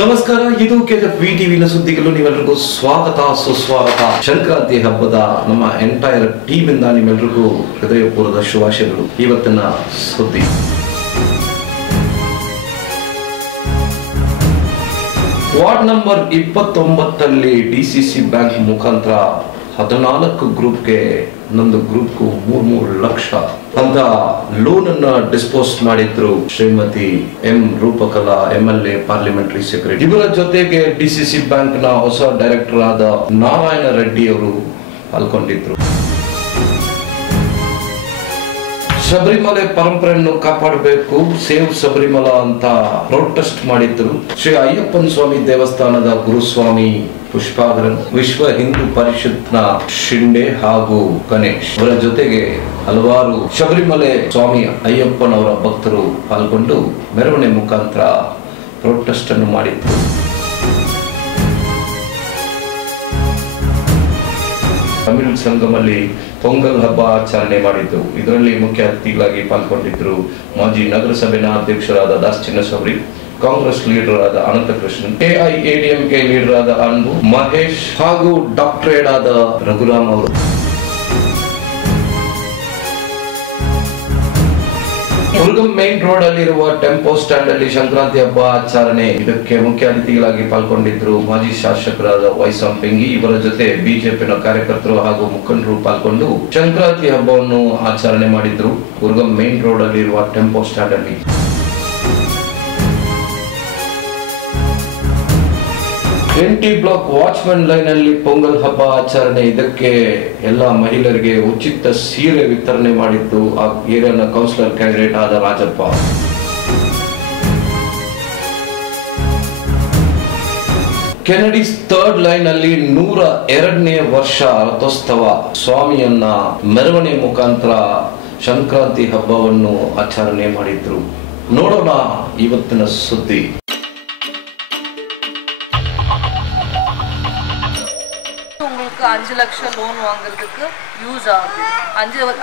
ನಮಸ್ಕಾರ, ಇದು ಕೆಎಫ್ ವಿಟಿವಿನ ಸುದ್ದಿಗಳು. ನೀವೆಲ್ಲರಿಗೂ ಸ್ವಾಗತ ಸುಸ್ವಾಗತ. ಸಂಕ್ರಾಂತಿ ಹಬ್ಬದ ನಮ್ಮ ಎಂಟೈರ್ ಟೀಮ್ ಇಂದ ನಿಮ್ಮೆಲ್ಲರಿಗೂ ಹೃದಯಪೂರ್ವಕ ಶುಭಾಶಯಗಳು. ಇವತ್ತಿನ ಸುದ್ದಿ ವಾರ್ಡ್ ನಂಬರ್ 29 ಡಿಸಿಸಿ ಬ್ಯಾಂಕ್ ಮುಖಾಂತರ 14 ಗ್ರೂಪ್ಗೆ ನಂದು ಗ್ರೂಪ್ಗೂ 3 ಲಕ್ಷ ಅಂತ ಲೋನ್ ಅನ್ನ ಡಿಸ್ಪೋಸ್ ಮಾಡಿದ್ರು Shrimati M Roopakala MLA parliamentary secretary. ಇವರ ಜೊತೆಗೆ ಡಿಸಿಸಿ ಬ್ಯಾಂಕ್ ನ ಹೊಸ ಡೈರೆಕ್ಟರ್ ಆದ ನಾರಾಯಣ ರೆಡ್ಡಿ ಅವರು ಪಾಲ್ಗೊಂಡಿದ್ರು. ಶಬರಿಮಲೆ ಪರಂಪರೆಯನ್ನು ಕಾಪಾಡಬೇಕು, ಸೇವ್ ಶಬರಿಮಲ ಅಂತ ಪ್ರೊಟೆಸ್ಟ್ ಮಾಡಿದ್ರು. ಶ್ರೀ ಅಯ್ಯಪ್ಪನ ಸ್ವಾಮಿ ದೇವಸ್ಥಾನದ ಗುರುಸ್ವಾಮಿ ಪುಷ್ಪಾಗರನ್, ವಿಶ್ವ ಹಿಂದೂ ಪರಿಷತ್ನ ಶಿಂಡೆ ಹಾಗೂ ಗಣೇಶ್ ಅವರ ಜೊತೆಗೆ ಹಲವಾರು ಶಬರಿಮಲೆ ಸ್ವಾಮಿ ಅಯ್ಯಪ್ಪನವರ ಭಕ್ತರು ಪಾಲ್ಗೊಂಡು ಮೆರವಣಿಗೆ ಮುಖಾಂತರ ಪ್ರೊಟೆಸ್ಟ್ ಅನ್ನು ಮಾಡಿದ್ರು. ತಮಿಳು ಸಂಗಮಲ್ಲಿ ಪೊಂಗಲ್ ಹಬ್ಬ ಆಚರಣೆ ಮಾಡಿದ್ದು. ಇದರಲ್ಲಿ ಮುಖ್ಯ ಅತಿಥಿಗಳಾಗಿ ಪಾಲ್ಗೊಂಡಿದ್ದರು ಮಾಜಿ ನಗರಸಭೆನ ಅಧ್ಯಕ್ಷರಾದ ದಾಸ್ ಚಿನ್ನಸ್ವಾಮಿ, ಕಾಂಗ್ರೆಸ್ ಲೀಡರ್ ಆದ ಅನಂತಕೃಷ್ಣನ್, AIADMK ಲೀಡರ್ ಆದ ಅನ್ಬು ಮಹೇಶ್ ಹಾಗೂ ಡಾಕ್ಟರೇಟ್ ಆದ ರಘುರಾಮ್ ಅವರು. ಮುರುಗಂ ಮೇನ್ ರೋಡ್ ಅಲ್ಲಿರುವ ಟೆಂಪೋ ಸ್ಟ್ಯಾಂಡ್ ಅಲ್ಲಿ ಸಂಕ್ರಾಂತಿ ಹಬ್ಬ ಆಚರಣೆ. ಇದಕ್ಕೆ ಮುಖ್ಯ ಅತಿಥಿಗಳಾಗಿ ಪಾಲ್ಗೊಂಡಿದ್ರು ಮಾಜಿ ಶಾಸಕರಾದ ವೈಸಂ ಪೆಂಗಿ. ಇವರ ಜೊತೆ ಬಿಜೆಪಿನ ಕಾರ್ಯಕರ್ತರು ಹಾಗೂ ಮುಖಂಡರು ಪಾಲ್ಗೊಂಡು ಸಂಕ್ರಾಂತಿ ಹಬ್ಬವನ್ನು ಆಚರಣೆ ಮಾಡಿದ್ರು ಮುರುಗಂ ಮೇನ್ ರೋಡ್ ಅಲ್ಲಿರುವ ಟೆಂಪೋ ಸ್ಟ್ಯಾಂಡ್ ಅಲ್ಲಿ. NT ಬ್ಲಾಕ್ ವಾಚ್ಮನ್ ಲೈನ್ ಅಲ್ಲಿ ಪೊಂಗಲ್ ಹಬ್ಬ ಆಚರಣೆ. ಇದಕ್ಕೆ ಎಲ್ಲ ಮಹಿಳೆಯರಿಗೆ ಉಚಿತ ಸೀರೆ ವಿತರಣೆ ಮಾಡಿದ್ದು ಆ ಏರಿಯಾನ ಕೌನ್ಸಿಲರ್ ಕ್ಯಾಂಡಿಡೇಟ್ ಆದ ರಾಜಪ್ಪ. ಕೆನಡೀಸ್ 3rd ಲೈನ್ ಅಲ್ಲಿ 102ನೇ ವರ್ಷ ರಥೋತ್ಸವ ಸ್ವಾಮಿಯನ್ನ ಮೆರವಣಿಗೆ ಮುಖಾಂತರ ಸಂಕ್ರಾಂತಿ ಹಬ್ಬವನ್ನು ಆಚರಣೆ ಮಾಡಿದ್ರು. ನೋಡೋಣ ಇವತ್ತಿನ ಸುದ್ದಿ. உங்களுக்கு 5 லட்சம் லோன் வாங்குறதுக்கு யூஸ் ஆகுது.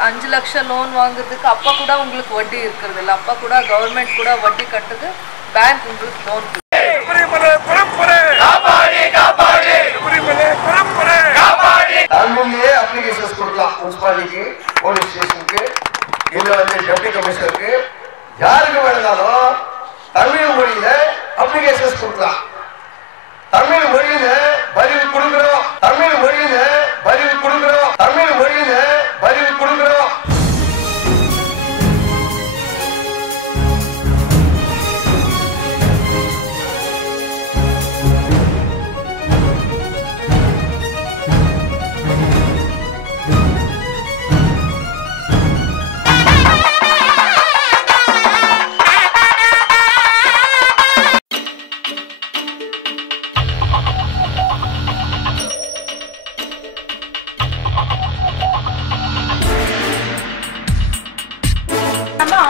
5 லட்சம் லோன் வாங்குறதுக்கு அப்பா கூட உங்களுக்கு வட்டி இருக்கிறது இல்லை. அப்பா கூட கவர்மெண்ட் கூட வட்டி கட்டுது, பேங்க் உங்களுக்கு லோன். அப்ளிகேஷன்ஸ் கொடுக்கலாம் முனிசிபாலிட்டிக்கு, போலீஸ் ஸ்டேஷனுக்கு, இல்ல டெப்டி கமிஷனருக்கு, யாருக்கு வேணாலும் தமிழ் மொழியில அப்ளிகேஷன்ஸ் கொடுக்கலாம். தமிழ் மொழியில பதிவு கொடுக்கிறோம், தமிழ் மொழியில பதிவு கொடுக்கிறோம், தமிழ் மொழியில பதிவு கொடுக்கிறோம்.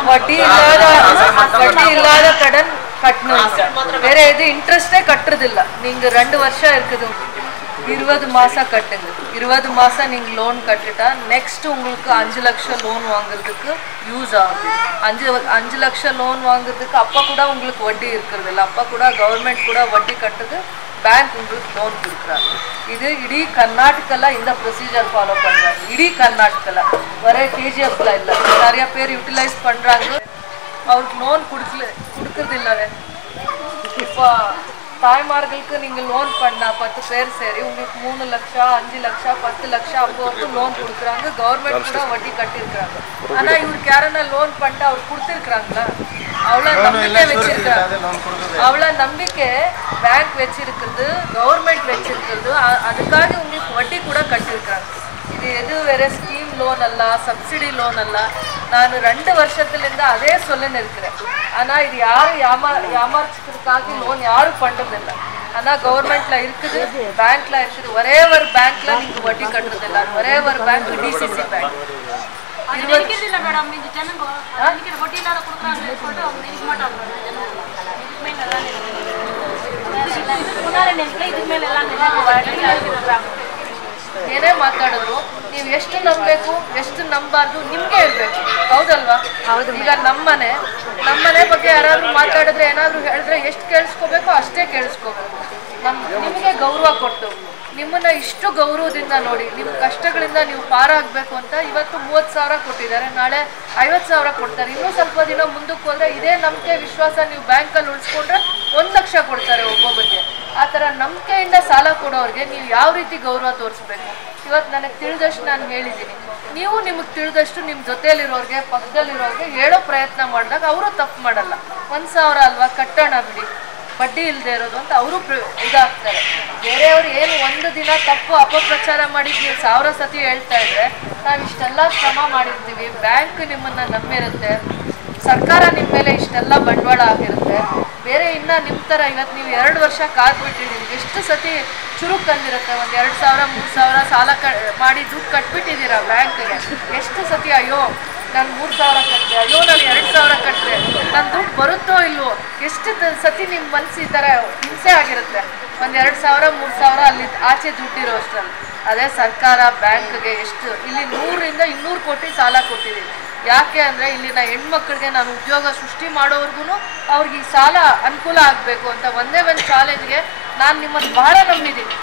வட்டி இல்லாத கடன் கட்டணும். வேற எது இன்ட்ரெஸ்டே கட்டுறது இல்ல. நீங்க 2 வருஷம் இருக்குது, 20 மாசம் கட்டுங்க. 20 மாசம் நீங்க லோன் கட்டிட்டா நெக்ஸ்ட் உங்களுக்கு 5 லட்சம் லோன் வாங்குறதுக்கு யூஸ் ஆகுது. 5 லட்சம் லோன் வாங்குறதுக்கு அப்பா கூட உங்களுக்கு வட்டி இருக்கிறது இல்லை. அப்பா கூட கவர்மெண்ட் கூட வட்டி கட்டுது, பேங்க் உங்களுக்கு லோன் கொடுக்குறாங்க. இது இடி கர்நாடகால இந்த ப்ரொசீஜர் ஃபாலோ பண்றாங்க. இடி கர்நாடகால வர KGFல இல்ல, நிறைய பேர் யூட்டிலைஸ் பண்றாங்க. அவருக்கு லோன் கொடுக்கறது இல்லை. இப்போ தாய்மார்களுக்கு நீங்க லோன் பண்ணா 10 பேர் சரி உங்களுக்கு 3 லட்சம் 5 லட்சம் 10 லட்சம் அப்போ வரைக்கும் லோன் கொடுக்குறாங்க. கவர்மெண்ட் கூட வட்டி கட்டிருக்காங்க. ஆனா இவருக்கு யாரன்னா லோன் பண்ணிட்டு அவர் கொடுத்துருக்காங்களா? அவ்வளோ நம்பிக்கை வச்சிருக்காங்க. அவ்வளோ நம்பிக்கை பேங்க் வச்சிருக்கிறது, கவர்மெண்ட் வச்சிருக்கிறது. அதுக்காக உங்களுக்கு வட்டி கூட கட்டிருக்காங்க. இது எது வேற ஸ்கீம் லோன் அல்ல, சப்சிடி லோன் அல்ல. நான் 2 வருஷத்துலேருந்து அதே சொல்லின்னு இருக்கிறேன். ஆனால் இது யாரும் ஏமாற்றுறதுக்காக லோன் யாரும் பண்ணுறதில்லை. ஆனால் கவர்மெண்ட்ல இருக்குது, பேங்க்ல இருக்குது. ஒரே ஒரு பேங்க்ல நீங்கள் வட்டி கட்டுறதில்லை. ஒரே ஒரு பேங்க் DCC பேங்க். ಏನೇ ಮಾತಾಡಿದ್ರು ನೀವು ಎಷ್ಟು ನಂಬಬೇಕು ಎಷ್ಟು ನಂಬಾರ್ದು ನಿಮ್ಗೆ ಇರ್ಬೇಕು. ಹೌದಲ್ವಾ? ಈಗ ನಮ್ಮನೆ ಬಗ್ಗೆ ಯಾರಾದ್ರೂ ಮಾತಾಡಿದ್ರೆ ಏನಾದ್ರು ಹೇಳಿದ್ರೆ ಎಷ್ಟು ಕೇಳಿಸ್ಕೋಬೇಕು ಅಷ್ಟೇ ಕೇಳಿಸ್ಕೋಬೇಕು. ನಿಮಗೆ ಗೌರವ ಕೊಟ್ಟು ನಿಮ್ಮನ್ನ ಇಷ್ಟು ಗೌರವದಿಂದ ನೋಡಿ ನಿಮ್ಮ ಕಷ್ಟಗಳಿಂದ ನೀವು ಪಾರಾಗಬೇಕು ಅಂತ ಇವತ್ತು 30,000 ಕೊಟ್ಟಿದ್ದಾರೆ, ನಾಳೆ 50,000 ಕೊಡ್ತಾರೆ. ಇನ್ನೂ ಸ್ವಲ್ಪ ದಿನ ಮುಂದಕ್ಕೆ ಹೋದ್ರೆ ಇದೇ ನಂಬಿಕೆ ವಿಶ್ವಾಸ ನೀವು ಬ್ಯಾಂಕಲ್ಲಿ ಉಳಿಸ್ಕೊಂಡ್ರೆ 1 ಲಕ್ಷ ಕೊಡ್ತಾರೆ ಒಬ್ಬೊಬ್ಬರಿಗೆ. ಆ ಥರ ನಂಬಿಕೆಯಿಂದ ಸಾಲ ಕೊಡೋರಿಗೆ ನೀವು ಯಾವ ರೀತಿ ಗೌರವ ತೋರಿಸ್ಬೇಕು. ಇವತ್ತು ನನಗೆ ತಿಳಿದಷ್ಟು ನಾನು ಹೇಳಿದ್ದೀನಿ. ನೀವು ನಿಮಗೆ ತಿಳಿದಷ್ಟು ನಿಮ್ಮ ಜೊತೆಯಲ್ಲಿರೋರಿಗೆ ಪಕ್ಕದಲ್ಲಿರೋರಿಗೆ ಹೇಳೋ ಪ್ರಯತ್ನ ಮಾಡಿದಾಗ ಅವರು ತಪ್ಪು ಮಾಡಲ್ಲ. 1,000 ಅಲ್ವಾ ಕಟ್ಟೋಣ ಬಿಡಿ, ಬಡ್ಡಿ ಇಲ್ಲದೆ ಇರೋದು ಅಂತ ಅವರು ಇದಾಗ್ತಾರೆ. ಬೇರೆಯವ್ರು ಏನು ಒಂದು ದಿನ ತಪ್ಪು ಅಪಪ್ರಚಾರ ಮಾಡಿದ್ವಿ 1000 ಸತಿ ಹೇಳ್ತಾ ಇದ್ರೆ ನಾವು ಇಷ್ಟೆಲ್ಲ ಶ್ರಮ ಮಾಡಿರ್ತೀವಿ, ಬ್ಯಾಂಕ್ ನಿಮ್ಮನ್ನ ನಂಬಿರುತ್ತೆ, ಸರ್ಕಾರ ನಿಮ್ಮ ಮೇಲೆ ಇಷ್ಟೆಲ್ಲ ಬಂಡವಾಳ ಆಗಿರುತ್ತೆ. ಬೇರೆ ಇನ್ನು ನಿಮ್ಮ ಥರ ಇವತ್ತು ನೀವು 2 ವರ್ಷ ಕಾದ್ಬಿಟ್ಟಿದ್ದೀರಿ, ಎಷ್ಟು ಸತಿ ಚುರುಕು ತಂದಿರುತ್ತೆ. ಒಂದು 2,000 3,000 ಸಾಲ ಮಾಡಿ ದುಡ್ಡು ಕಟ್ಬಿಟ್ಟಿದ್ದೀರಾ ಬ್ಯಾಂಕ್ಗೆ. ಎಷ್ಟು ಸತಿ ಅಯ್ಯೋ ನಾನು 3,000 ಕಟ್ಟಿದೆ, ಅಯ್ಯೋ ನಾನು 2,000 ಕಟ್ಟಿದೆ, ನನ್ನ ದುಡ್ಡು ಬರುತ್ತೋ ಇಲ್ವೋ, ಎಷ್ಟು ಸತಿ ನಿಮ್ಮ ಮನಸ್ಸು ಈ ಥರ ಹಿಂಸೆ ಆಗಿರುತ್ತೆ. ಒಂದು 2,000 3,000 ಅಲ್ಲಿ ಆಚೆ ದುಡ್ಡಿರೋ ಅಷ್ಟರಲ್ಲಿ. ಅದೇ ಸರ್ಕಾರ ಬ್ಯಾಂಕ್ಗೆ ಎಷ್ಟು ಇಲ್ಲಿ 100ರಿಂದ 200 ಕೋಟಿ ಸಾಲ ಕೊಟ್ಟಿದ್ದೀವಿ. ಯಾಕೆ ಅಂದರೆ ಇಲ್ಲಿನ ಹೆಣ್ಮಕ್ಳಿಗೆ ನಾನು ಉದ್ಯೋಗ ಸೃಷ್ಟಿ ಮಾಡೋವರೆಗೂ ಅವ್ರಿಗೆ ಈ ಸಾಲ ಅನುಕೂಲ ಆಗಬೇಕು ಅಂತ ಒಂದೇ ಒಂದು ಚಾಲೆಂಜ್ಗೆ ನಾನು ನಿಮ್ಮನ್ನು ಬಹಳ ನಂಬಿದ್ದೀನಿ.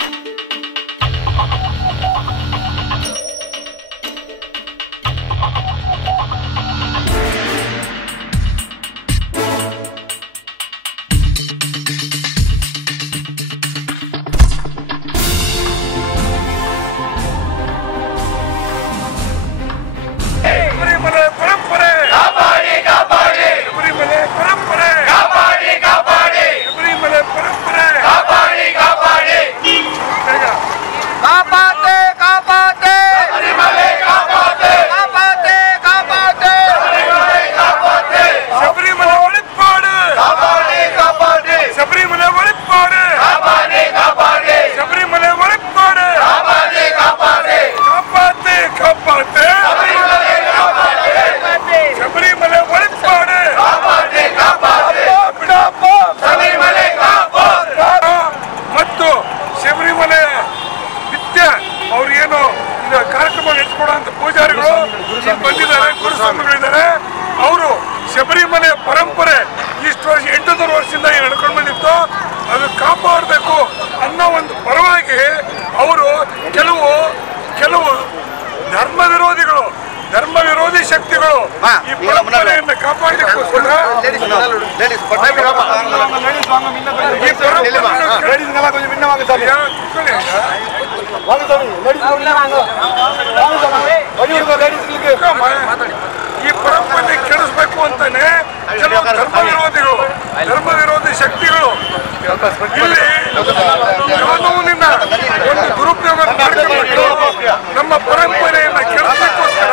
ಶಬರಿಮಲೆ ಪರಂಪರೆ ಇಷ್ಟು ವರ್ಷ 800 ವರ್ಷದಿಂದ ಏನು ನಡ್ಕೊಂಡು ಬಂದಿತ್ತು ಅದು ಕಾಪಾಡಬೇಕು ಅನ್ನೋ ಒಂದು ಪರವಾಗಿ ಅವರು ಕೆಲವು ಧರ್ಮ ವಿರೋಧಿ ಶಕ್ತಿಗಳು ಈ ಪರಂಪರೆಯನ್ನು ಕಾಪಾಡಲಿಕ್ಕೋಸ್ಕರ ಈ ಪರಂಪರೆ ಕೆಡಿಸಬೇಕು ಅಂತಾನೆ ಕೆಲವು ಧರ್ಮ ವಿರೋಧಿ ಶಕ್ತಿಗಳು ಇಲ್ಲಿ ಕಾನೂನಿನ ಒಂದು ದುರುಪಯೋಗ ಮಾಡಿಕೊಂಡು ನಮ್ಮ ಪರಂಪರೆಯನ್ನ ಕೆಡಿಸಲಿಕ್ಕೋಸ್ಕರ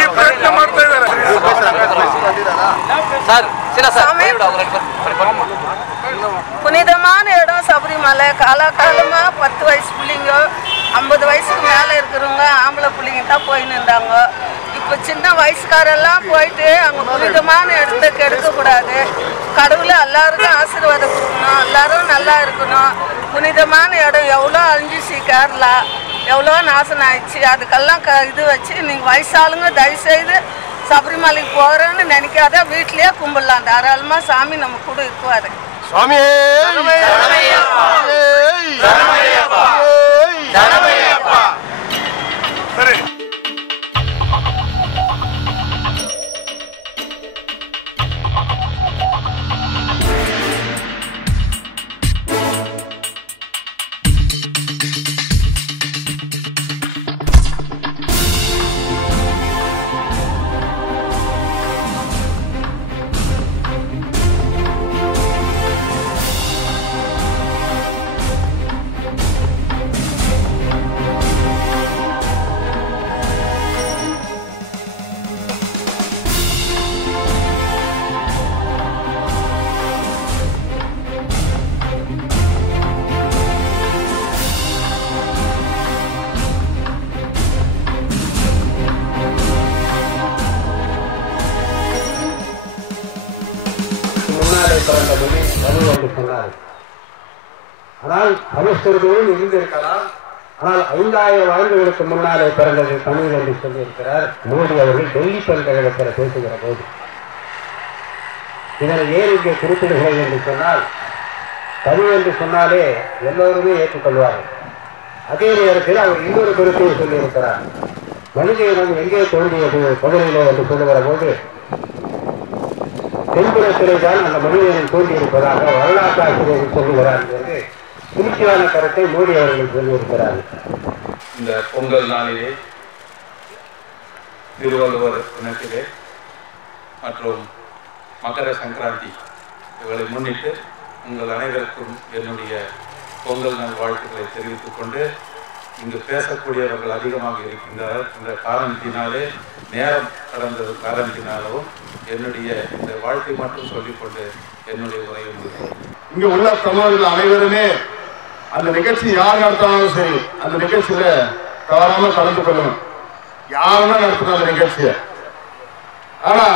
ಈ ಪ್ರಯತ್ನ ಮಾಡ್ತಾ ಇದ್ದಾರೆ. புனிதமான இடம் சபரிமலை. காலகாலமாக 10 வயசு பிள்ளைங்க 50 வயசுக்கு மேலே இருக்கிறவங்க ஆம்பளை பிள்ளைங்க தான் போயின்னு இருந்தாங்க. இப்போ சின்ன வயசுக்காரெல்லாம் போயிட்டு அங்கே புனிதமான இடத்த கெடுக்கக்கூடாது. கடவுளை எல்லாருக்கும் ஆசீர்வாதம் கொடுக்கணும், எல்லாரும் நல்லா இருக்கணும். புனிதமான இடம் எவ்வளோ அழிஞ்சிச்சு, கேரளா எவ்வளோ நாசனம் ஆயிடுச்சு. அதுக்கெல்லாம் இது வச்சு நீங்கள் வயசாளுங்க தயவுசெய்து சபரிமலைக்கு போகிறேன்னு நினைக்காத, வீட்லேயே கும்பிடலாம் தாராளமாக. சாமி நம்ம கூட இருக்குவாரு. சுவாமி சரி, ஆனால் பரஸ்பரத்தோடு இருந்திருக்கலாம். ஆனால் 5000 ஆண்டுகளுக்கு முன்னாலே பிறந்தது தமிழ் என்று சொல்லியிருக்கிறார் மோடி அவர்கள் டெல்லி பல்கலைக்கழகத்தில் பேசுகிற போது. இதனை ஏன் இங்கே குறிப்பிடுகிறேன் என்று சொன்னால், தமிழ் என்று சொன்னாலே எல்லோருமே ஏற்றுக்கொள்வார்கள். அதே நேரத்தில் அவர் இன்னொரு கருத்தையும் சொல்லியிருக்கிறார். மனித இனம் எங்கே தோன்றியது முதலிலே என்று சொல்லுகிற போது தென்புறத்திலே தான் அந்த மனித இனம் தோன்றியிருப்பதாக வரலாற்று ஆசிரியர்கள் சொல்லுகிறார் என்று திருப்தியான கருத்தை மோடி அவர்கள் சொல்லியிருக்கிறார்கள். இந்த பொங்கல் நாளிலே திருவள்ளுவர் தினத்திலே மற்றும் மகர சங்கராந்தி இவர்களை முன்னிட்டு உங்கள் அனைவருக்கும் என்னுடைய பொங்கல் நாள் வாழ்த்துக்களை தெரிவித்துக் கொண்டு, இங்கு பேசக்கூடியவர்கள் அதிகமாக இருக்கின்றனர். இந்த காரணத்தினாலே நேரம் கடந்தது காரணத்தினாலும் என்னுடைய இந்த வாழ்க்கை மட்டும் சொல்லிக்கொண்டு என்னுடைய உரையை முடிக்கிறேன். இங்க உள்ள தமிழர்கள் அனைவருமே அந்த நிகழ்ச்சி யார் நடத்தினாலும் சரி, அந்த நிகழ்ச்சியில தவறாம கலந்து கொள்ளணும். யாருன்னா நடத்தணும் அந்த நிகழ்ச்சியை. ஆனா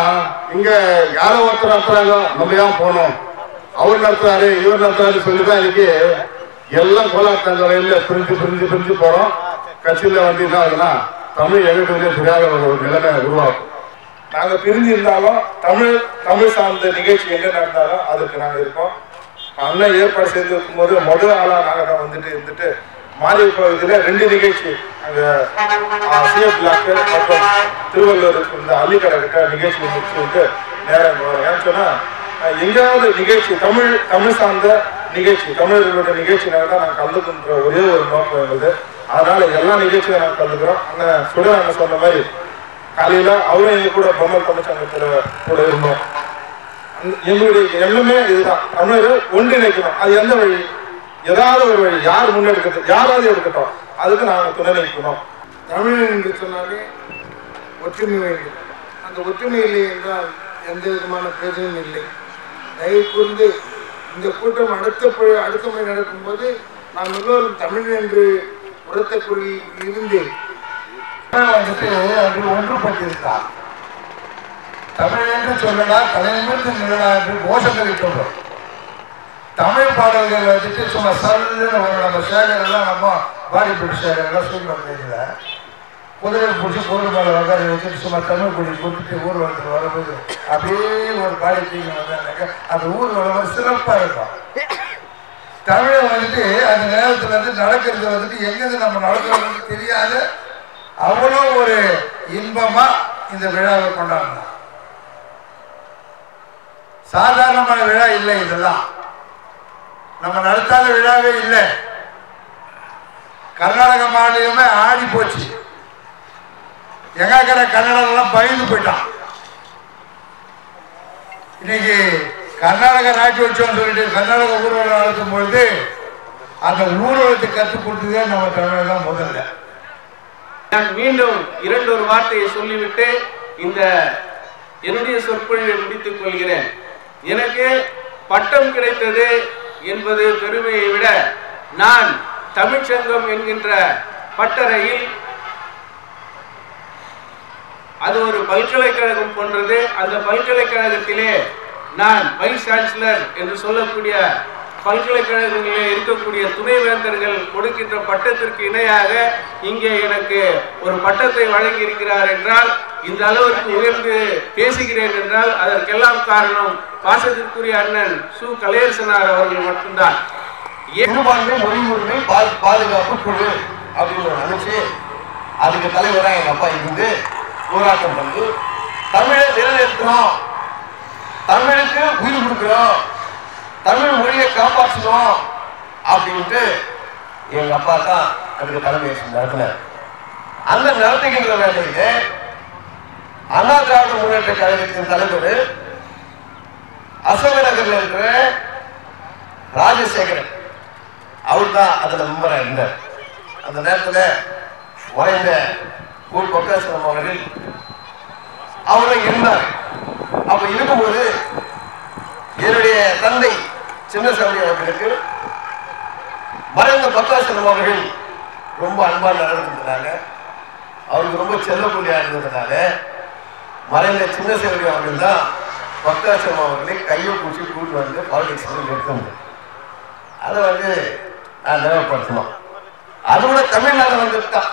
இங்க யாரோ ஒருத்தர் நடத்துறாங்க, நம்ம ஏன் போனோம், அவர் நடத்துறாரு இவர் நடத்துறாரு சொல்லிதான் இன்னைக்கு எல்லாம் கோலாட்டங்களில் பிரிஞ்சு போறோம். கட்சியில வந்து என்ன ஆகுதுன்னா தமிழ் எங்களுக்கு தெரியாத ஒரு நிலைமை உருவாக்கும். நாங்க பிரிஞ்சு இருந்தாலும் தமிழ் சார்ந்த நிகழ்ச்சி எங்க நடந்தாலும் அதுக்கு நாங்க இருக்கோம். அண்ணன் ஏற்பாடு செய்திருக்கும் போது முதல் ஆளா நாங்க தான் இருந்துட்டு மாநில பகுதியில 2 நிகழ்ச்சி அங்க சிஎஃப் பிளாக் மற்றும் திருவள்ளூர் இந்த அள்ளிக்கடை கிட்ட நிகழ்ச்சி முடிச்சுட்டு நேரம் வரும். ஏன்னு சொன்னா எங்காவது நிகழ்ச்சி தமிழ் சார்ந்த நிகழ்ச்சி தமிழர்களுடைய நிகழ்ச்சினால தான் நாங்கள் கலந்துக்கின்ற ஒரே ஒரு நோக்கம் இருந்தது. அதனால எல்லா நிகழ்ச்சியும் நாங்கள் கலந்துக்கிறோம். அண்ணன் சுடர் அண்ணன் சொன்ன மாதிரி காலையில அவரும் எங்க கூட பொங்கல் தமிழ்ச்சங்கத்தில் கூட இருந்தோம். எங்களுடைய எண்ணமே இதுதான், தமிழர் ஒன்றிணைக்கணும். அது எந்த வழி, ஏதாவது ஒரு வழி, யார் முன்னெடுக்கிறது, யாராவது எடுக்கட்டும், அதுக்கு நாங்கள் துணை நிற்கணும். தமிழ் என்று சொன்னாலே ஒற்றுமை வேண்டும். அந்த ஒற்றுமை இல்லை என்றால் எந்த விதமான பிரச்சனையும் இல்லை. தயவு கூர்ந்து இந்த கூட்டம் அடுத்த முறை நடக்கும்போது நாம் எல்லோரும் தமிழ் என்று உரத்த குரலில் இருந்து வந்துட்டு அன்று ஒன்றுபட்டிருக்கார். தமிழ் என்று சொல்லடா தலைநிமிர்ந்து நிலடா என்று கோஷங்கள் இட்டோம். தமிழ் பாடல்கள் வந்துட்டு சும்மா சல்லுன்னு வரும். நம்ம சேகரெல்லாம் நம்ம பாடிப்பட்டு சேகரெல்லாம் சூழ்நிலை குதிரை பிடிச்சி பொருள் மேலே உட்கார வச்சுட்டு சும்மா தமிழ் குடி கொடுத்துட்டு ஊர்வலத்தில் வரும்போது அப்படியே ஒரு பாடி தீங்க வந்தாங்க. அந்த ஊர்வலம் சிறப்பாக இருக்கும். தமிழை வந்துட்டு அந்த நேரத்தில் வந்து நடக்கிறது வந்துட்டு எங்கேருந்து நம்ம நடக்கிறோம்னு தெரியாத அவ்வளோ ஒரு இன்பமா இந்த விழாவை கொண்டாடணும். சாதாரணமான விழா இல்லை, இதெல்லாம் நம்ம நடத்தாத விழாவே இல்லை. கர்நாடக மாநிலமே ஆடி போச்சு. எங்காக்கிற கன்னடம் பயந்து போயிட்டான். இன்னைக்கு கர்நாடக நாட்டியோற்சவம் சொல்லிட்டு கர்நாடக ஊர்வலம் நடத்தும் பொழுது அந்த ஊர்வலத்தை கற்றுக் கொடுத்ததே நம்ம தமிழர் தான் முதல்ல. நான் மீண்டும் 2 வார்த்தையை சொல்லிவிட்டு இந்த என்னுடைய சொற்பொழிவை முடித்துக் கொள்கிறேன். எனக்கு பட்டம் கிடைத்தது என்பது பெருமையை விட நான் தமிழ்ச்சங்கம் என்கின்ற பட்டறையில் அது ஒரு பல்கலைக்கழகம் போன்றது. அந்த பல்கலைக்கழகத்திலே நான் வைஸ் சான்சலர் என்று சொல்லக்கூடிய பல்கலைக்கழகங்களிலே இருக்கக்கூடிய துணைவேந்தர்கள் கொடுக்கின்ற பட்டத்திற்கு இணையாக இங்கே எனக்கு ஒரு பட்டத்தை வழங்கி இருக்கிறார் என்றால், இந்த அளவிற்கு உயர்ந்து பேசுகிறேன் என்றால் அதற்கெல்லாம் காரணம் பாசத்திற்குரிய அண்ணன் சு. கலையரசனார் அவர்கள் மட்டும்தான். மொழி உரிமை பாதுகாப்பு குழு அப்படின்னு நினைச்சு அதுக்கு தலைவராக எங்க அப்பா இருந்து போராட்டம் பண்ணி தமிழை நிலைநிறுத்தணும், தமிழுக்கு உயிர் கொடுக்கிறோம், தமிழ் மொழியை காப்பாற்றணும் அப்படின்ட்டு எங்க அப்பா தான் அதுக்கு தலைமை நடத்தினார். அந்த நடத்துகின்ற வேலையில அண்ணா திராவிட முன்னேற்ற கழகத்தின் தலைவர் அசோக நகர்ல இருக்கிற ராஜசேகரன் அவர் தான் அதுல மெம்பரா இருந்தார். அந்த நேரத்தில் மறைந்த ஊர் பக்காசனம் அவர்கள் அவரும் இருந்தார். அப்ப இருக்கும்போது என்னுடைய தந்தை சின்னசாமி அவர்களுக்கு மறைந்த பக்காசனம் அவர்கள் ரொம்ப அன்பா நடந்ததுனால, அவருக்கு ரொம்ப செல்லக்கூடியா இருந்ததுனால மறைந்த சின்னசாமி அவர்கள் தான் பக்காசனம் அவர்களை கையை பூச்சி கூட்டு வந்து பாலிடிக்ஸ் எடுக்கணும். அதை வந்து நான் நினைவுபடுத்தணும். அது கூட தமிழ்நாடு வந்துட்டான்.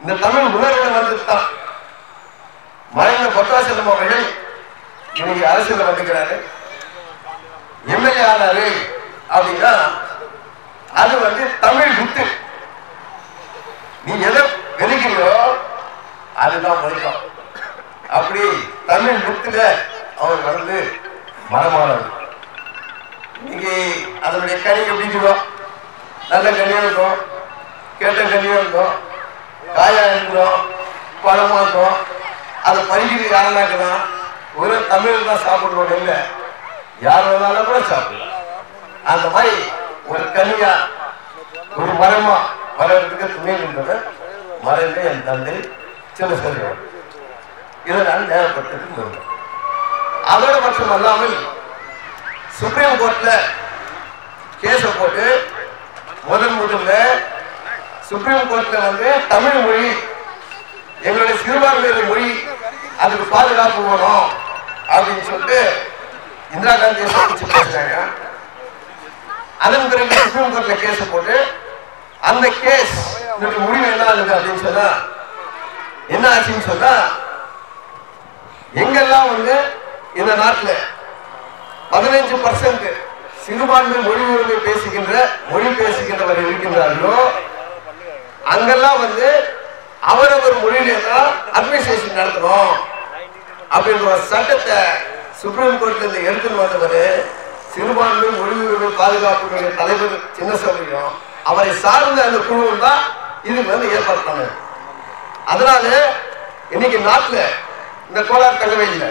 இந்த தமிழ் உணர்வு வந்துட்டான். மறைந்த பொட்டாசிரம் அவர்கள் இன்னைக்கு அரசியல் வந்துக்கிறாரு, எம்எல்ஏ ஆனாரு அப்படின்னா அது தமிழ் வித்து. நீ எதை வெறுக்கிறியோ அதுதான் மதிக்கும். அப்படி தமிழ் வித்துல அவர் மரமானவர். இன்னைக்கு அதனுடைய கனி எப்படி சொல்லுவோம்? நல்ல கனியா இருக்கும், கேட்ட கனியா இருக்கும், காயா இருக்கிறோம், பழமா இருக்கும். அதை பறிக்கிறது யாருனாக்கலாம்? ஒரு தமிழ் தான் சாப்பிடணும் இல்லை, யார் வேணாலும் கூட சாப்பிடலாம். அந்த மாதிரி ஒரு கனியா ஒரு மரமா வளர்றதுக்கு துணை இருந்தது மறைந்த என் தந்தை சின்னசாமி. இதை நான் நேரப்பட்டது. அதோட பட்சம் அல்லாமல் சுப்ரீம் கோர்ட்ல கேஸ போட்டு முதல்ல சுப்ரீம் கோர்ட்ல தமிழ் மொழி எங்களுடைய சிறுபான்மையினர் மொழி அதுக்கு பாதுகாப்பு வேணும் அப்படின்னு சொல்லிட்டு இந்திரா காந்தியை சந்திச்சு பேசுறாங்க. அதன் பிறகு சுப்ரீம் கோர்ட்ல கேஸ போட்டு அந்த கேஸ் முடிவு என்ன ஆகுது அப்படின்னு சொன்னா என்ன ஆச்சுன்னு சொன்னா எங்கெல்லாம் இந்த நாட்டில் 15% சிறுபான்மை மொழி உரிமை மொழி பேசுகின்றவர் இருக்கின்றார்களோ அங்கெல்லாம் அவரவர் மொழியிலே தான் அட்மினிஸ்ட்ரேஷன் நடத்தணும் அப்படின்ற ஒரு சட்டத்தை சுப்ரீம் கோர்ட்ல இருந்து எடுத்துன்னு வந்தவர் சிறுபான்மை மொழி உரிமை பாதுகாப்பு தலைவர் சின்னசாமியும் அவரை சார்ந்த அந்த குழுவும் தான் இதுக்கு ஏற்பாடு பண்ணாங்க. அதனால இன்னைக்கு நாட்டில் இந்த கோலார் தங்கவே இல்லை.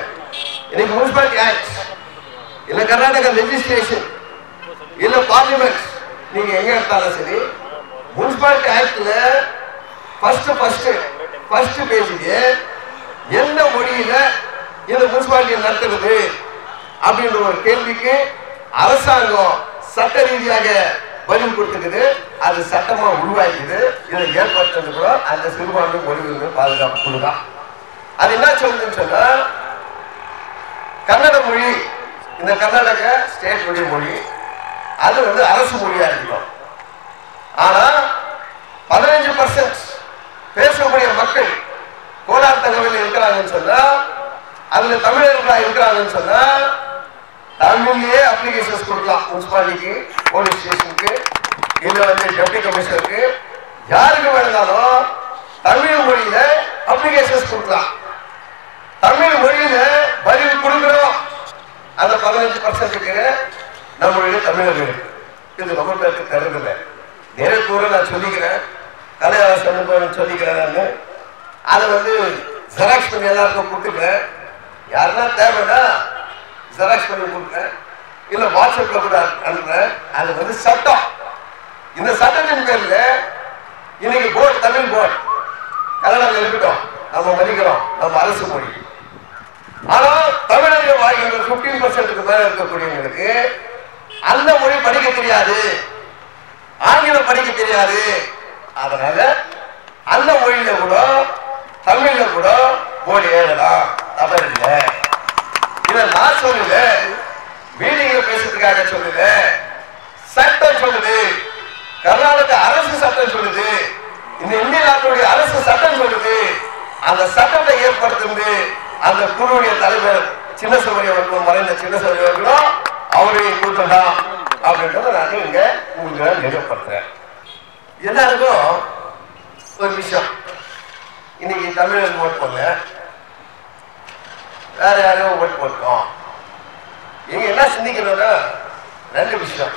இன்னைக்கு முனிசிபாலிட்டி ஆக்ட் இல்ல கர்நாடகா லெஜிஸ்லேஷன் இல்ல பார்லிமெண்ட் நீங்க எங்க எடுத்தாலும் சரி முனிசிபாலிட்டி ஆக்ட்ல ஃபர்ஸ்ட் பேஜ்லயே எந்த மொழியில இந்த முனிசிபாலிட்டியை நடத்துறது அப்படின்ற ஒரு கேள்விக்கு அரசாங்கம் சட்ட ரீதியாக பதில் கொடுத்துக்குது. அது சட்டமா உருவாக்கிது. இதை ஏற்படுத்துறது கூட அந்த சிறுபான்மை மொழி உரிமை பாதுகாப்பு குழு தான். அது என்ன சொல்லுதுன்னு சொன்னா கன்னட மொழி இந்த கர்நாடக ஸ்டேட் மொழி அது அரசு மொழியா இருக்கணும். ஆனா 15% பேசக்கூடிய மக்கள் கோலார் தகவல் இருக்கிறாங்கன்னு சொன்னா அதுல தமிழர்களா இருக்கிறாங்கன்னு சொன்னா தமிழ்லயே அப்ளிகேஷன்ஸ் கொடுக்கலாம். முனிசிபாலிட்டிக்கு, போலீஸ் ஸ்டேஷனுக்கு, இல்ல டெப்டி கமிஷனருக்கு, யாருக்கு வேணும்னாலும் தமிழ் மொழியில அப்ளிகேஷன்ஸ் கொடுக்கலாம். தமிழ் மொழியில பதில் கொடுக்கிறோம். அந்த 15%க்கு நம்மளுடைய தமிழர்கள் இது ரொம்ப பேருக்கு தருதில்லை. நிறைய தூரம் நான் சொல்லிக்கிறேன், கலையாசன் சொல்லிக்கிறேன். அதை ஜெராக்ஸ் பண்ணி எல்லாருக்கும் கொடுத்துக்கிறேன். யாருன்னா தேவைன்னா ஜெராக்ஸ் பண்ணி கொடுக்குறேன், இல்ல வாட்ஸ்அப்ல கூட அனுப்புறேன். அது சட்டம். இந்த சட்டத்தின் பேர்ல இன்னைக்கு போர்டு தமிழ் போர்டு கன்னடம் இருக்கட்டும், நம்ம மதிக்கிறோம், நம்ம அரசு மொழி. ஆனா தமிழர்கள் வாழ்கின்ற 15%க்கு மேல இருக்கக்கூடியவங்களுக்கு அந்த மொழி படிக்க தெரியாது, ஆங்கிலம் படிக்க தெரியாது. அதனால அந்த மொழியில கூட தமிழ்ல கூட போர்டு எழுதலாம், தவறு இல்லை. இதை நான் சொல்லல, மீடிங்ல பேசுறதுக்காக சொல்லுங்க. சட்டம் சொல்லுது, கர்நாடக அரசு சட்டம் சொல்லுது, இந்த இந்திய நாட்டுடைய அரசு சட்டம் சொல்லுது. அந்த சட்டத்தை ஏற்படுத்துது அந்த குழுவுடைய தலைவர் சின்னசாமி அவர்களும் மறைந்த சின்னசாமி அவர்களும் அவருடைய கூட்டம் தான் அப்படின்றத நான் இங்க உங்களுக்கு நினைவுபடுத்துறேன். எல்லாருக்கும் ஒரு விஷயம், இன்னைக்கு தமிழர்கள் ஓட் போங்க, வேற யாரையும் ஓட் போட்டோம். நீங்க என்ன சிந்திக்கணும்னா 2 விஷயம்.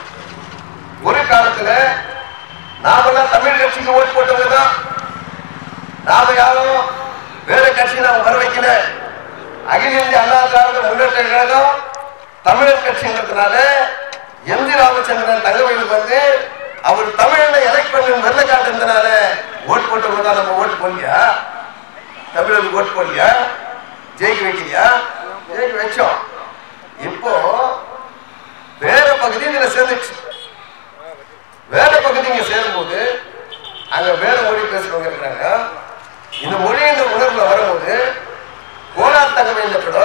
ஒரு காலத்துல நாமெல்லாம் தமிழ் கட்சிக்கு ஓட் போட்டவங்க தான். நாம யாரும் வேற கட்சி நாம வர வைக்கல. அகில இந்திய அண்ணா திராவிட முன்னேற்ற கழகம் தமிழர் கட்சிங்கிறதுனால எம்.ஜி. ராமச்சந்திரன் தங்கவேலுக்கு அவர் தமிழனை எலெக்ட் பண்ணி வெள்ள காட்டுறதுனால ஓட் போட்டவங்க தான். நம்ம ஓட்டு போடலையா? தமிழருக்கு ஓட்டு போடலையா? ஜெயிக்க வைக்கலையா? ஜெயிக்க வச்சோம். இப்போ வேற பகுதி இதுல சேர்ந்துச்சு. வேற பகுதி இங்க சேரும்போது அங்க வேற மொழி பேசுறவங்க இருக்கிறாங்க. இந்த மொழி இந்த உணர்வுல வரும்போது கோலார் தகவல் கூட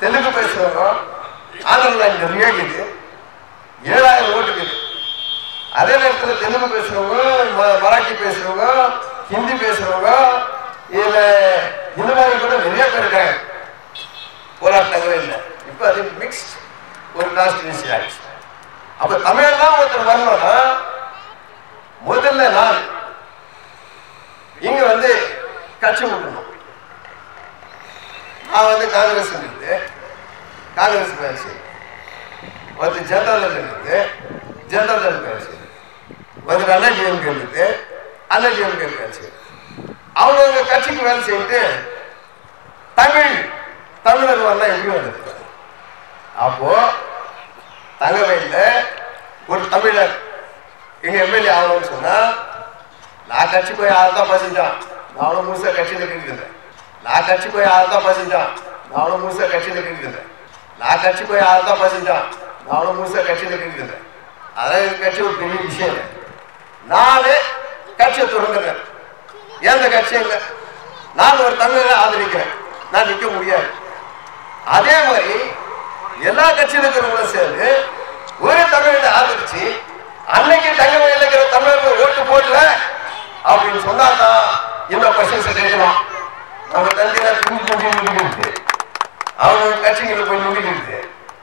தெலுங்கு பேசுறவங்க ஆந்திரா இங்க ரியாகிது 7000 ஓட்டுக்குது. அதே நேரத்தில் தெலுங்கு பேசுறவங்க, மராட்டி பேசுறவங்க, ஹிந்தி பேசுறவங்க, இதுல இந்த மாதிரி கூட நிறைய பேர் இருக்காங்க. போராட்டங்களே இல்லை. இப்போ அது மிக்ஸ்ட் ஒரு கான்ஸ்டிடியூன்சி ஆயிடுச்சு. அப்ப தமிழ்லாம் ஒருத்தர் வரணும்னா முதல்ல நான் இங்க வந்து கட்சி விடணும். நான் வந்து காங்கிரஸ் இருந்து காங்கிரஸ் பேச்சு, ஒருத்தர் ஜனதாதள் இருந்து ஜனதாதள் பேச்சு, ஒருத்தர் அண்ணா டிஎம்கே இருந்து அண்ணா டிஎம்கே பேச்சு. அவங்க கட்சிக்கு வேலை செய்யிட்டு தமிழர் வரலாம் எப்படி வந்தது? அப்போ தங்கவேல ஒரு தமிழர் எங்க எம்எல்ஏ ஆகணும்னு சொன்னா நான் கட்சி போய் 6 தான் பசிஞ்சான், நானும் முழுசா கட்சியில கேட்கிறேன். நான் கட்சி போய் 6 தான் பசிஞ்சான், நானும் முழுசா கட்சியில கேட்கிறேன். நான் கட்சி போய் 6 தான் பசிஞ்சான், நானும் முழுசா கட்சியில கேட்கிறேன். அதான் கட்சி ஒரு பெரிய விஷயம் இல்லை. நானே கட்சியை தொடங்குறேன். எந்த கட்சியும் இல்லை. நான் ஒரு தமிழரை ஆதரிக்கிறேன். நான் நிற்க முடியாது. அதே மாதிரி எல்லா கட்சியில இருக்கிறவங்களும் சேர்ந்து ஒரு தமிழரை ஆதரிச்சு அன்னைக்கு தங்கமயில் இருக்கிற தமிழர்கள் ஓட்டு போடல அப்படின்னு சொன்னாதான் இந்த கொஸ்டின்ஸை கேட்கலாம். நம்ம தந்தையில இருக்கு, அவங்க கட்சிகளை போய் நுழைக்கிறது,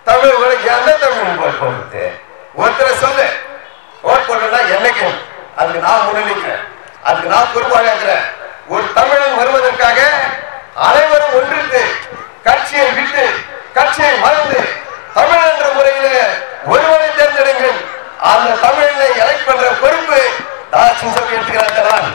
தமிழர்களுக்கு எந்த தமிழ் ஓட்டு போடுறது? ஒருத்தரை சொல்லு ஓட்டு போடுறா என்னைக்கு அதுக்கு நான் முன்னிலைக்கிறேன், அதுக்கு நான் பொறுப்பாக இருக்கிறேன். ஒரு தமிழன் வருவதற்காக அனைவரும் ஒன்றித்து கட்சியை விட்டு கட்சியை மறந்து தமிழ் என்ற முறையில ஒருவரை தேர்ந்தெடுங்கள். அந்த தமிழனை எலக்ட் பண்ற பொறுப்பு தாட்சியம் எடுத்துக்கிறார்.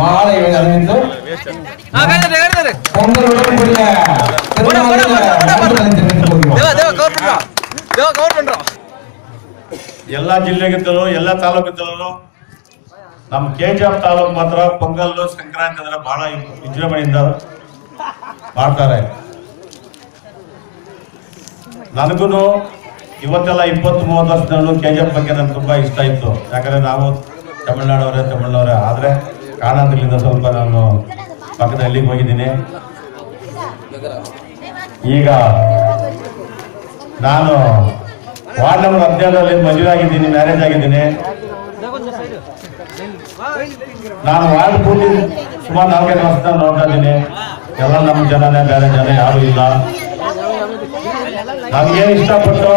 மாலை அணிந்து ಎಲ್ಲ ಜಿಲ್ಲೆಗಿಂತಲೂ ಎಲ್ಲ ತಾಲೂಕಿಂತಲೂ ನಮ್ಮ ಕೆಜಿಎಫ್ ತಾಲೂಕು ಮಾತ್ರ ಪೊಂಗಲ್ಲು ಸಂಕ್ರಾಂತಿ ಅಂದ್ರೆ ಬಹಳ ವಿಜೃಂಭಣೆಯಿಂದ ಮಾಡ್ತಾರೆ. ನನಗೂ ಇವತ್ತೆಲ್ಲ 20-30 ವರ್ಷದಲ್ಲೂ ಕೆಜಿಎಫ್ ಬಗ್ಗೆ ನನಗೆ ತುಂಬಾ ಇಷ್ಟ ಇತ್ತು. ಯಾಕಂದ್ರೆ ನಾವು ತಮಿಳ್ನಾಡವರೇ ಆದ್ರೆ ಕಾರಣಾಂತರದಿಂದ ಸ್ವಲ್ಪ ನಾನು ಪಕ್ಕದ ಹಳ್ಳಿಗೆ ಹೋಗಿದ್ದೀನಿ. ಈಗ ನಾನು ವಾರ್ಡ್ ನಂಬರ್ 15ರಲ್ಲಿ ಮದುವೆ ಆಗಿದ್ದೀನಿ, ಮ್ಯಾರೇಜ್ ಆಗಿದ್ದೀನಿ. ನಾನು ವಾರ್ಡ್ ಪೂರ್ತಿ ಸುಮಾರು 4-5 ವರ್ಷ ನೋಡ್ತಾ ಇದ್ದೀನಿ. ಎಲ್ಲ ನಮ್ಮ ಜನನೇ, ಬೇರೆ ಜನ ಯಾರು ಇಲ್ಲ. ನಮ್ಗೇನು ಇಷ್ಟಪಟ್ಟು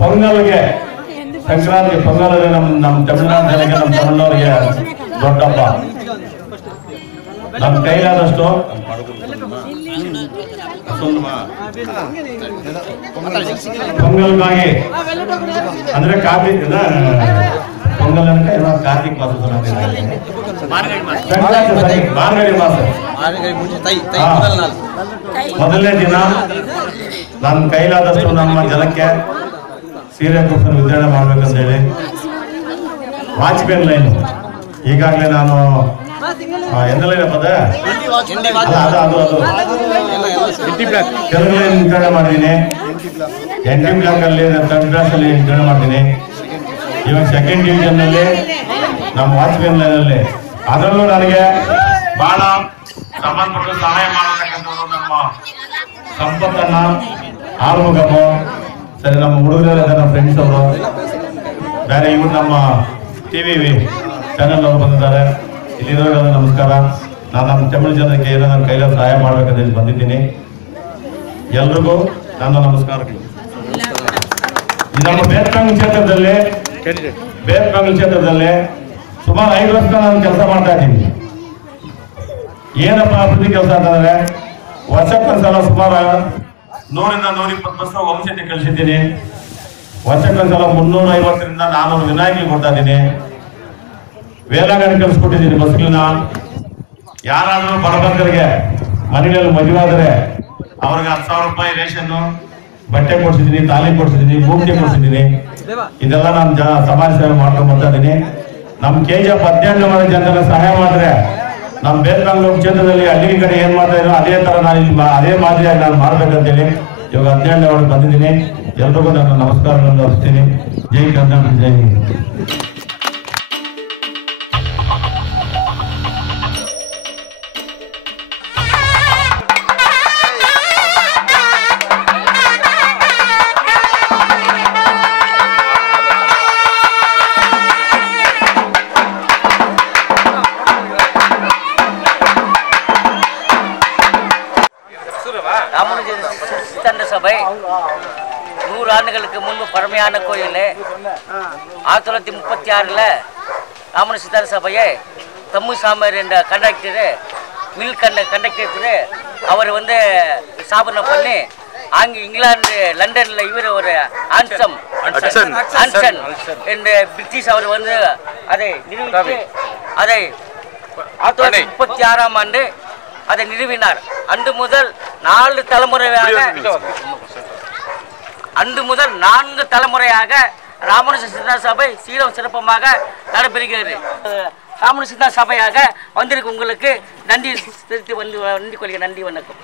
ಪೊಂಗಲ್ಗೆ ಸಂಕ್ರಾಂತಿ ಪೊಂಗಲ್ ನಮ್ಮ ತಮಿಳ್ನಾಡು ಜನಕ್ಕೆ, ನಮ್ಮ ತಮಿಳ್ನವರಿಗೆ ದೊಡ್ಡ ಹಬ್ಬ. ನಮ್ಮ ಕೈಲಾದಷ್ಟು ಪೊಂಗಲ್ಗಾಗಿ ಅಂದ್ರೆ ಕಾರ್ತಿಕ್ ಪೊಂಗಲ್ ಅಂದ್ರೆ ಕಾರ್ತಿಕ್ ಮಾಸ, ಮಾರ್ಗಳಿ ಮಾಸ ಮೊದಲನೇ ದಿನ ನನ್ನ ಕೈಲಾದಷ್ಟು ನಮ್ಮ ಜನಕ್ಕೆ ಸೀರೆ ಕೊಟ್ಟು ವಿತರಣೆ ಮಾಡ್ಬೇಕಂತ ಹೇಳಿ ವಾಚ್ಪೇನ್ ಲೈನ್ ಈಗಾಗಲೇ ನಾನು ಎಂದಲೈನ್ ಪದ ಕೆಲವು ಲೈನ್ ವಿತರಣೆ ಮಾಡಿದ್ದೀನಿ. ND ಬ್ಲಾಕ್ ಅಲ್ಲಿ 3rd ಕ್ಲಾಸ್ ಅಲ್ಲಿ ವಿತರಣೆ ಮಾಡಿದ್ದೀನಿ. ಇವಾಗ 2nd ಡಿವಿಷನ್ ನಲ್ಲಿ ನಮ್ಮ ವಾಚ್ಪೇನ್ ಲೈನ್ ಅಲ್ಲಿ ಅದರಲ್ಲೂ ನನಗೆ ಬಹಳ ಸಂಬಂಧಪಟ್ಟು ಸಹಾಯ ಮಾಡತಕ್ಕಂಥವ್ರು ನಮ್ಮ ಸಂಪತ್ತನ್ನ ಆರುಮುಗಮ್ಮ, ಸರಿ ನಮ್ಮ ಹುಡುಗರೆಲ್ಲ ನಮ್ಮ ಫ್ರೆಂಡ್ಸ್ ಅವರು, ಬೇರೆ ಇವರು ನಮ್ಮ TV ಚಾನೆಲ್ ಅವರು ಬಂದಿದ್ದಾರೆ. ಇಲ್ಲಿರೋರಿಗೆ ನಮಸ್ಕಾರ. ನಾನು ನಮ್ಮ ತಮಿಳು ಜನಕ್ಕೆ ಏನೋ ನನ್ನ ಕೈಲಿ ಸಹಾಯ ಮಾಡ್ಬೇಕಂತ ಬಂದಿದ್ದೀನಿ. ಎಲ್ರಿಗೂ ನನ್ನ ನಮಸ್ಕಾರಗಳು. ನಮ್ಮ ಬೇರ್ಪಂಗಲ್ ಕ್ಷೇತ್ರದಲ್ಲಿ ಸುಮಾರು 5 ವರ್ಷ ನಾನು ಕೆಲಸ ಮಾಡ್ತಾ ಇದ್ದೀನಿ. ಏನಪ್ಪ ಅಭಿವೃದ್ಧಿ ಕೆಲಸ ಅಂತಂದ್ರೆ ವರ್ಷಕ್ಕೊಂದ್ಸಲ ಸುಮಾರು 100ರಿಂದ 120 ಬಸ್ ವಂಶತೆ ಕಳಿಸಿದ್ದೀನಿ. ವರ್ಷಕ್ಕೊಂದ್ಸಲ 350ರಿಂದ 400 ವಿನಾಯಕಿ ಕೊಡ್ತಾ ಇದ್ದೀನಿ. ವೇಲಾಗಣಿ ಕಳಿಸ್ಕೊಟ್ಟಿದ್ದೀನಿ ಬಸ್ಗಳನ್ನ. ಯಾರಾದ್ರೂ ಬಡಬಗ್ಗರಿಗೆ ಮನೆಗಳಲ್ಲಿ ಮದುವೆ ಆದರೆ ಅವ್ರಿಗೆ 10,000 ರೂಪಾಯಿ ರೇಷನ್ನು, ಬಟ್ಟೆ ಕೊಡ್ಸಿದ್ದೀನಿ, ತಾಲೀಮ್ ಕೊಡ್ಸಿದ್ದೀನಿ, ಮೂರ್ತಿ ಕೊಡ್ಸಿದ್ದೀನಿ. ಇದೆಲ್ಲ ನಾನು ಸಮಾಜ ಸೇವೆ ಮಾಡ್ಕೊಂಡು ಬರ್ತಾ ಇದ್ದೀನಿ. ನಮ್ಮ KGF 18 ಮಂದಿ ಜನರ ಸಹಾಯ ಮಾಡಿದ್ರೆ ನಮ್ಮ ಬೇರ್ಪಂಗಲ್ ಕ್ಷೇತ್ರದಲ್ಲಿ ಹಳ್ಳಿ ಕಡೆ ಏನ್ ಮಾಡ್ತಾ ಇದ್ರು ಅದೇ ತರ ನಾನು ಅದೇ ಮಾದರಿಯಾಗಿ ನಾನು ಮಾಡ್ಬೇಕಂತೇಳಿ ಇವಾಗ 17 ವಾರ್ಡ್ ಬಂದಿದ್ದೀನಿ. ಎಲ್ರಿಗೂ ನಾನು ನಮಸ್ಕಾರಗಳನ್ನು ಅರ್ಪಿಸ್ತೀನಿ. ಜೈ ಕರ್ನಾಟಕ, ಜೈ ಹಿಂದ್. சித்தண்ட சபை 100 ஆண்டுகளுக்கு முன்பு பழமையான கோயில். 1936 ராமன சித்தண்ட சபையை தம்மு சாமர் என்ற கண்டக்டரு மில் கண்டக்டர் அவர் வந்து ஸ்தாபனை பண்ணி இங்கிலாந்து லண்டனில் இவர் ஒரு ஆன்சன் என்ற பிரிட்டிஷ் அவர் வந்து அதை நிறுவித்து அதை 1936ஆம் ஆண்டு அதை நிறுவினார். அன்று முதல் 4 தலைமுறையாக ராமனுஜ சித்தா சபை சீரம் சிறப்பமாக நடைபெறுகிறது. ராமனுஜ சித்தா சபையாக வந்திருக்கு உங்களுக்கு நன்றி தெரிவித்து நன்றி கொள்கிற. நன்றி, வணக்கம்.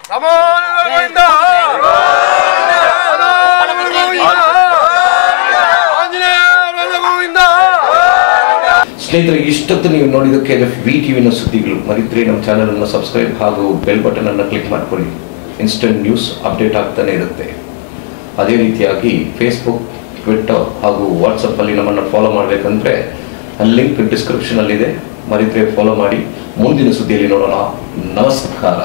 ಸ್ನೇಹಿತರೆ, ಇಷ್ಟೊತ್ತು ನೀವು ನೋಡಿದ KLF VTVನ ಸುದ್ದಿಗಳು. ಮರಿದ್ರೆ ನಮ್ಮ ಚಾನಲ್ ಅನ್ನು ಸಬ್ಸ್ಕ್ರೈಬ್ ಹಾಗೂ ಬೆಲ್ ಬಟನ್ ಅನ್ನು ಕ್ಲಿಕ್ ಮಾಡ್ಕೊಳ್ಳಿ. ಇನ್ಸ್ಟೆಂಟ್ ನ್ಯೂಸ್ ಅಪ್ಡೇಟ್ ಆಗ್ತಾನೆ ಇರುತ್ತೆ. ಅದೇ ರೀತಿಯಾಗಿ ಫೇಸ್ಬುಕ್, ಟ್ವಿಟ್ಟರ್ ಹಾಗೂ ವಾಟ್ಸಪ್ ಅಲ್ಲಿ ನಮ್ಮನ್ನು ಫಾಲೋ ಮಾಡಬೇಕಂದ್ರೆ ಲಿಂಕ್ ಡಿಸ್ಕ್ರಿಪ್ಷನ್ ಅಲ್ಲಿ ಇದೆ. ಮರಿದ್ರೆ ಫಾಲೋ ಮಾಡಿ. ಮುಂದಿನ ಸುದ್ದಿಯಲ್ಲಿ ನೋಡೋಣ. ನಮಸ್ಕಾರ.